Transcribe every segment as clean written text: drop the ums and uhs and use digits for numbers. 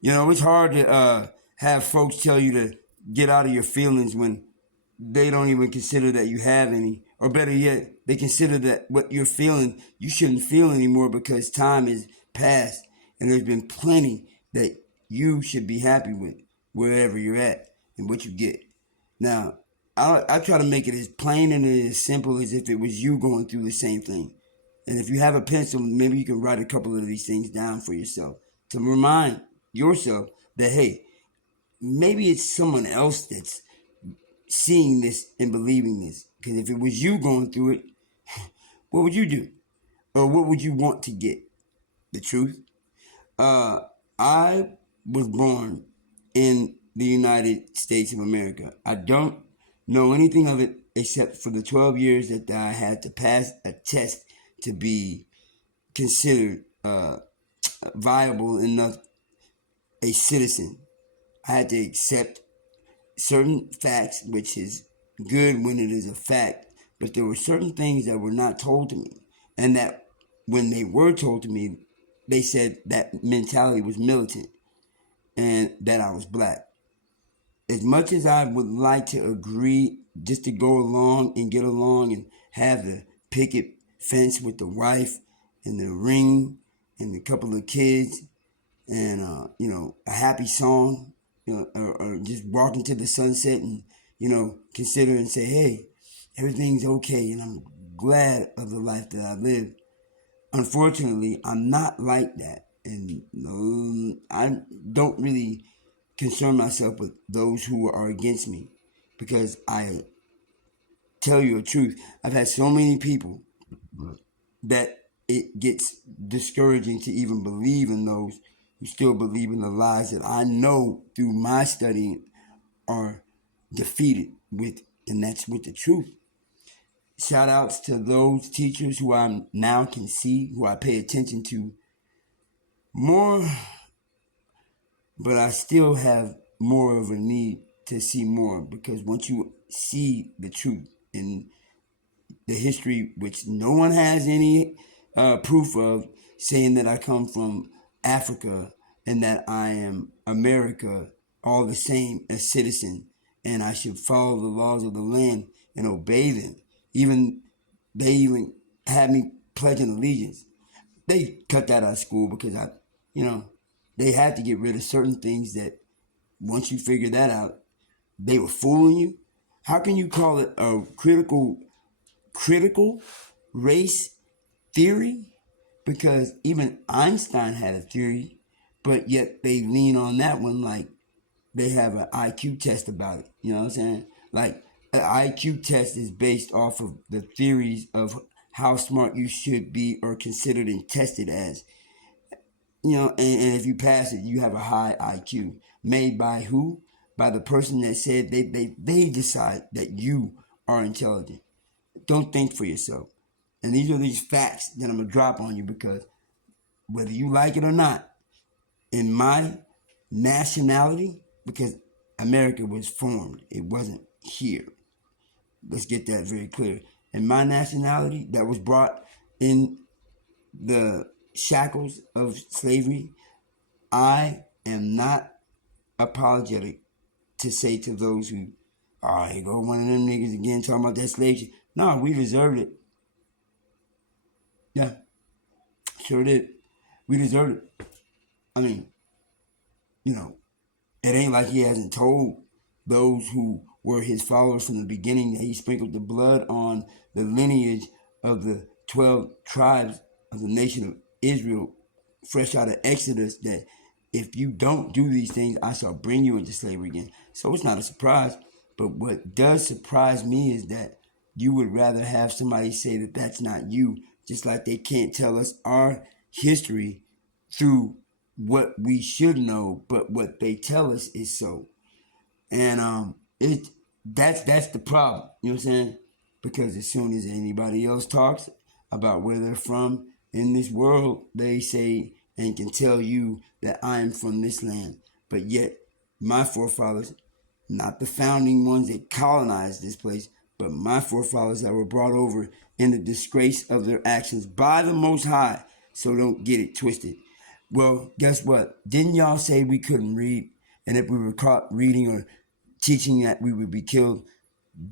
You know, it's hard to have folks tell you to get out of your feelings when they don't even consider that you have any. Or better yet, they consider that what you're feeling, you shouldn't feel anymore because time is past. And there's been plenty that you should be happy with wherever you're at and what you get. Now, I try to make it as plain and as simple as if it was you going through the same thing. And if you have a pencil, maybe you can write a couple of these things down for yourself to remind yourself that, hey, maybe it's someone else that's seeing this and believing this. Because if it was you going through it, what would you do? Or what would you want to get? The truth? I was born in the United States of America. I don't know anything of it except for the 12 years that I had to pass a test to be considered viable enough a citizen. I had to accept certain facts, which is good when it is a fact, but there were certain things that were not told to me, and that when they were told to me, they said that mentality was militant and that I was black. As much as I would like to agree just to go along and get along and have the picket fence with the wife and the ring and a couple of kids and a happy song, or just walk into the sunset and consider and say, hey, everything's okay and I'm glad of the life that I live. Unfortunately, I'm not like that, and I don't really concern myself with those who are against me, because I tell you the truth. I've had so many people that it gets discouraging to even believe in those who still believe in the lies that I know through my studying are defeated with, and that's with the truth. Shout outs to those teachers who I now can see, who I pay attention to more, but I still have more of a need to see more, because once you see the truth in the history, which no one has any proof of, saying that I come from Africa and that I am America, all the same, a citizen, and I should follow the laws of the land and obey them. They even had me pledging allegiance. They cut that out of school because they had to get rid of certain things that once you figure that out, they were fooling you. How can you call it a critical race theory? Because even Einstein had a theory, but yet they lean on that one like they have an IQ test about it. You know what I'm saying? Like, an IQ test is based off of the theories of how smart you should be or considered and tested as. And if you pass it, you have a high IQ. Made by who? By the person that said they decide that you are intelligent. Don't think for yourself. And these are these facts that I'm going to drop on you, because whether you like it or not, in my nationality, because America was formed, it wasn't here. Let's get that very clear. In my nationality, that was brought in the shackles of slavery, I am not apologetic to say to those who, oh, here go one of them niggas again talking about that slave shit. No, we deserved it. Yeah, sure did. We deserved it. I mean, it ain't like he hasn't told those who were his followers from the beginning that he sprinkled the blood on the lineage of the 12 tribes of the nation of Israel, fresh out of Exodus, that if you don't do these things, I shall bring you into slavery again. So it's not a surprise. But what does surprise me is that you would rather have somebody say that that's not you, just like they can't tell us our history through what we should know, but what they tell us is so. And that's the problem. You know what I'm saying? Because as soon as anybody else talks about where they're from in this world, they say and can tell you that I'm from this land. But yet, my forefathers, not the founding ones that colonized this place, but my forefathers that were brought over in the disgrace of their actions by the Most High. So don't get it twisted. Well, guess what? Didn't y'all say we couldn't read? And if we were caught reading or teaching that, we would be killed?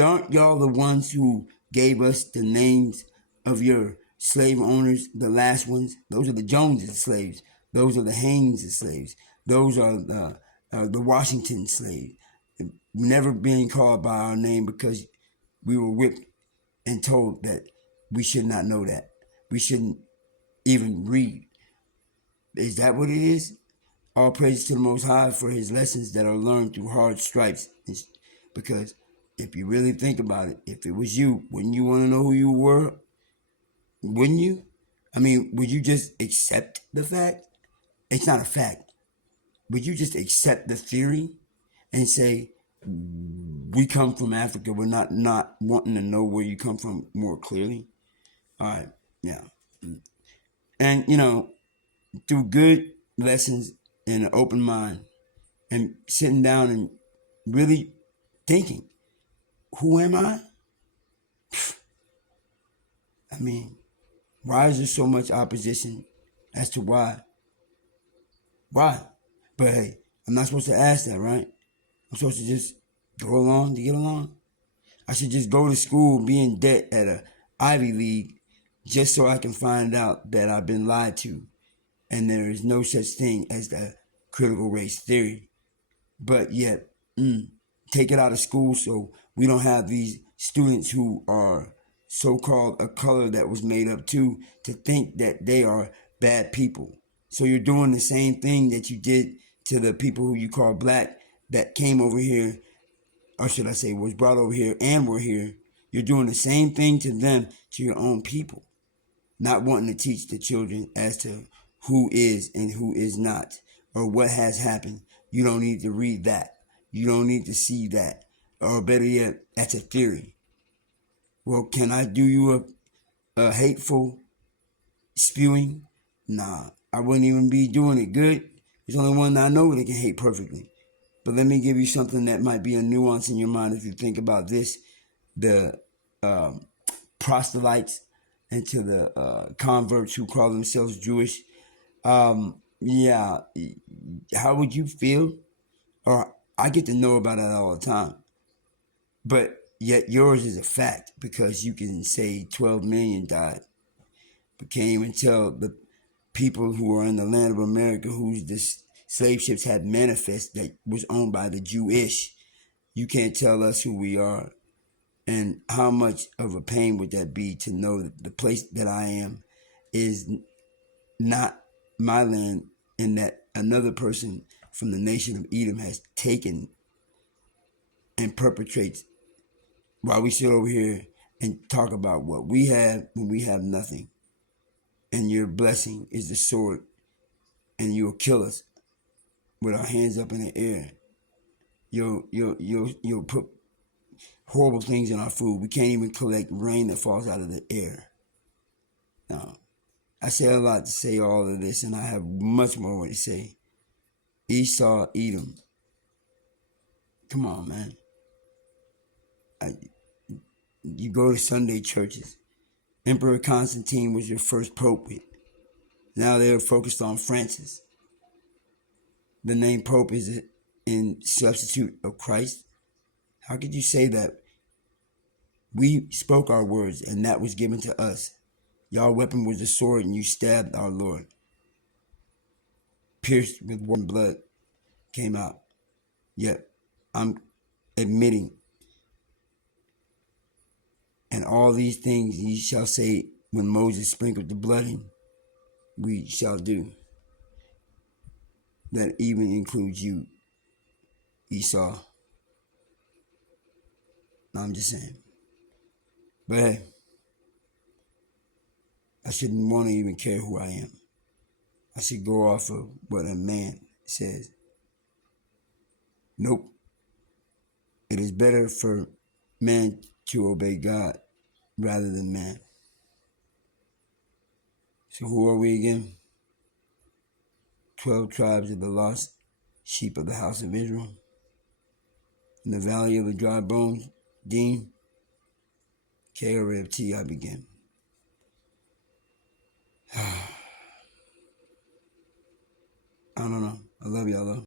Aren't y'all the ones who gave us the names of your slave owners, the last ones? Those are the Joneses slaves. Those are the Haynes slaves. Those are the Washington slaves. Never being called by our name because we were whipped and told that we should not know that. We shouldn't even read. Is that what it is? All praise to the Most High for his lessons that are learned through hard stripes. Because if you really think about it, if it was you, wouldn't you want to know who you were? Wouldn't you? I mean, would you just accept the fact? It's not a fact. Would you just accept the theory and say, we come from Africa, we're not wanting to know where you come from more clearly? All right, yeah. And, through good lessons and an open mind and sitting down and really thinking, who am I? I mean, why is there so much opposition as to why? Why? But hey, I'm not supposed to ask that, right? I'm supposed to just go along to get along. I should just go to school, be in debt at a Ivy League, just so I can find out that I've been lied to, and there is no such thing as the critical race theory. But yet, take it out of school so we don't have these students who are so-called a color that was made up to think that they are bad people. So you're doing the same thing that you did to the people who you call black that came over here, or should I say was brought over here and were here. You're doing the same thing to them, to your own people, not wanting to teach the children as to who is and who is not, or what has happened. You don't need to read that. You don't need to see that. Or better yet, that's a theory. Well, can I do you a hateful spewing? Nah, I wouldn't even be doing it good. There's only one I know that can hate perfectly. But let me give you something that might be a nuance in your mind if you think about this. The proselytes and to the converts who call themselves Jewish. Yeah, how would you feel? Or I get to know about it all the time. But yet yours is a fact because you can say 12 million died. But can't even tell the people who are in the land of America whose the slave ships had manifest that was owned by the Jewish. You can't tell us who we are. And how much of a pain would that be to know that the place that I am is not my land and that another person from the nation of Edom has taken and perpetrates while we sit over here and talk about what we have when we have nothing. And your blessing is the sword and you'll kill us with our hands up in the air. You'll put horrible things in our food. We can't even collect rain that falls out of the air. Now, I say a lot to say all of this, and I have much more to say. Esau, Edom. Come on, man. You go to Sunday churches. Emperor Constantine was your first pope. Now they're focused on Francis. The name Pope is in substitute of Christ. How could you say that? We spoke our words, and that was given to us. Your weapon was a sword, and you stabbed our Lord. Pierced with warm blood came out. Yet I'm admitting, and all these things ye shall say when Moses sprinkled the blood in, we shall do. That even includes you, Esau. I'm just saying. But hey, I shouldn't want to even care who I am. I should go off of what a man says. Nope. It is better for man to obey God rather than man. So who are we again? 12 tribes of the lost sheep of the house of Israel. In the valley of the dry bones, Dean, KRFT, I begin. I don't know. I love y'all though.